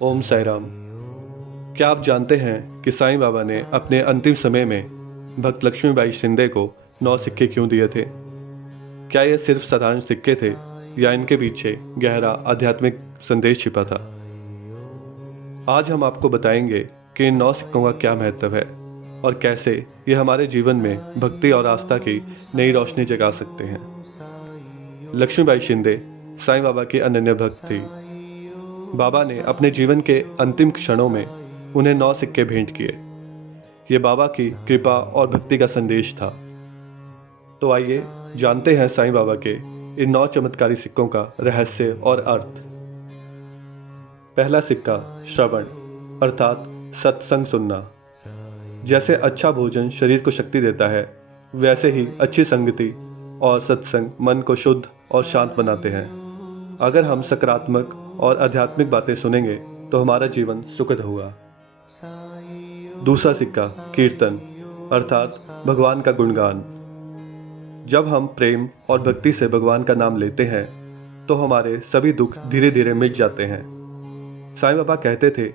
ओम साई राम। क्या आप जानते हैं कि साईं बाबा ने अपने अंतिम समय में भक्त लक्ष्मीबाई शिंदे को 9 सिक्के क्यों दिए थे? क्या ये सिर्फ साधारण सिक्के थे या इनके पीछे गहरा आध्यात्मिक संदेश छिपा था? आज हम आपको बताएंगे कि इन 9 सिक्कों का क्या महत्व है और कैसे ये हमारे जीवन में भक्ति और आस्था की नई रोशनी जगा सकते हैं। लक्ष्मीबाई शिंदे साईं बाबा की अनन्य भक्त थी। बाबा ने अपने जीवन के अंतिम क्षणों में उन्हें 9 सिक्के भेंट किए। ये बाबा की कृपा और भक्ति का संदेश था। तो आइए जानते हैं साईं बाबा के इन 9 चमत्कारी सिक्कों का रहस्य और अर्थ। पहला सिक्का श्रवण अर्थात सत्संग सुनना। जैसे अच्छा भोजन शरीर को शक्ति देता है, वैसे ही अच्छी संगति और सत्संग मन को शुद्ध और शांत बनाते हैं। अगर हम सकारात्मक और आध्यात्मिक बातें सुनेंगे तो हमारा जीवन सुखद होगा। दूसरा सिक्का कीर्तन अर्थात भगवान का गुणगान। जब हम प्रेम और भक्ति से भगवान का नाम लेते हैं तो हमारे सभी दुख धीरे धीरे मिट जाते हैं। साईं बाबा कहते थे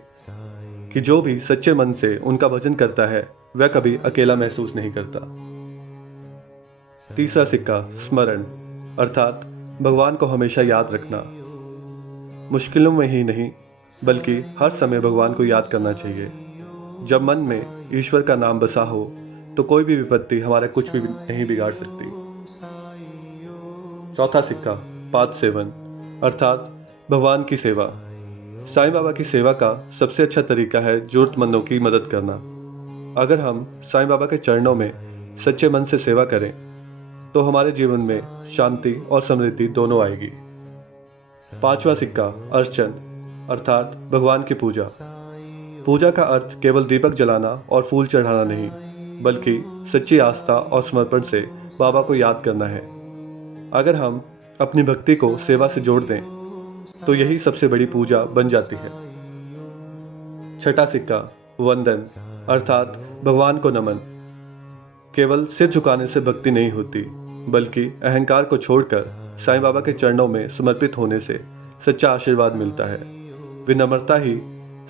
कि जो भी सच्चे मन से उनका भजन करता है वह कभी अकेला महसूस नहीं करता। तीसरा सिक्का स्मरण अर्थात भगवान को हमेशा याद रखना। मुश्किलों में ही नहीं बल्कि हर समय भगवान को याद करना चाहिए। जब मन में ईश्वर का नाम बसा हो तो कोई भी विपत्ति हमारा कुछ भी नहीं बिगाड़ सकती। चौथा सिक्का पाद सेवन अर्थात भगवान की सेवा। साईं बाबा की सेवा का सबसे अच्छा तरीका है जरूरतमंदों की मदद करना। अगर हम साईं बाबा के चरणों में सच्चे मन से सेवा करें तो हमारे जीवन में शांति और समृद्धि दोनों आएगी। पांचवा सिक्का अर्चन अर्थात भगवान की पूजा। पूजा का अर्थ केवल दीपक जलाना और फूल चढ़ाना नहीं बल्कि सच्ची आस्था और समर्पण से बाबा को याद करना है। अगर हम अपनी भक्ति को सेवा से जोड़ दें तो यही सबसे बड़ी पूजा बन जाती है। छठा सिक्का वंदन अर्थात भगवान को नमन। केवल सिर झुकाने से भक्ति नहीं होती बल्कि अहंकार को छोड़कर साईं बाबा के चरणों में समर्पित होने से सच्चा आशीर्वाद मिलता है। विनम्रता ही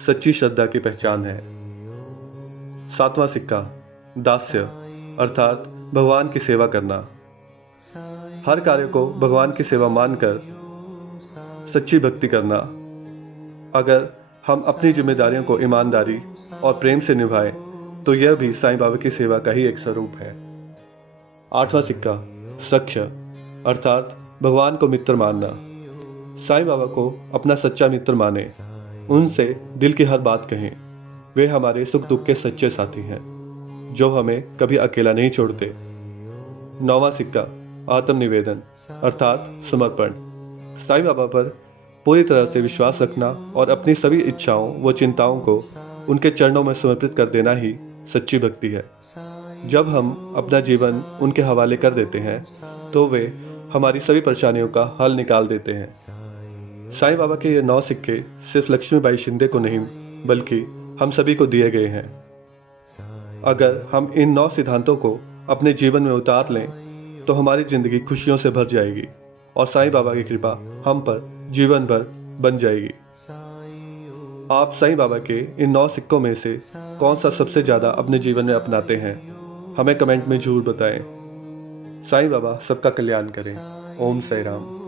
सच्ची श्रद्धा की पहचान है। सातवां सिक्का दास्य अर्थात भगवान की सेवा करना। हर कार्य को भगवान की सेवा मानकर सच्ची भक्ति करना। अगर हम अपनी जिम्मेदारियों को ईमानदारी और प्रेम से निभाएं तो यह भी साईं बाबा की सेवा का ही एक स्वरूप है। आठवां सिक्का सख्य अर्थात भगवान को मित्र मानना। साईं बाबा को अपना सच्चा मित्र माने, उनसे दिल की हर बात कहें। वे हमारे सुख दुख के सच्चे साथी हैं जो हमें कभी अकेला नहीं छोड़ते। नौवां सिक्का आत्मनिवेदन अर्थात समर्पण। साईं बाबा पर पूरी तरह से विश्वास रखना और अपनी सभी इच्छाओं व चिंताओं को उनके चरणों में समर्पित कर देना ही सच्ची भक्ति है। जब हम अपना जीवन उनके हवाले कर देते हैं तो वे हमारी सभी परेशानियों का हल निकाल देते हैं। साईं बाबा के ये 9 सिक्के सिर्फ लक्ष्मीबाई शिंदे को नहीं बल्कि हम सभी को दिए गए हैं। अगर हम इन 9 सिद्धांतों को अपने जीवन में उतार लें तो हमारी जिंदगी खुशियों से भर जाएगी और साईं बाबा की कृपा हम पर जीवन भर बन जाएगी। आप साईं बाबा के इन 9 सिक्कों में से कौन सा सबसे ज़्यादा अपने जीवन में अपनाते हैं? हमें कमेंट में जरूर बताएं। साईं बाबा सबका कल्याण करें। ओम साई राम।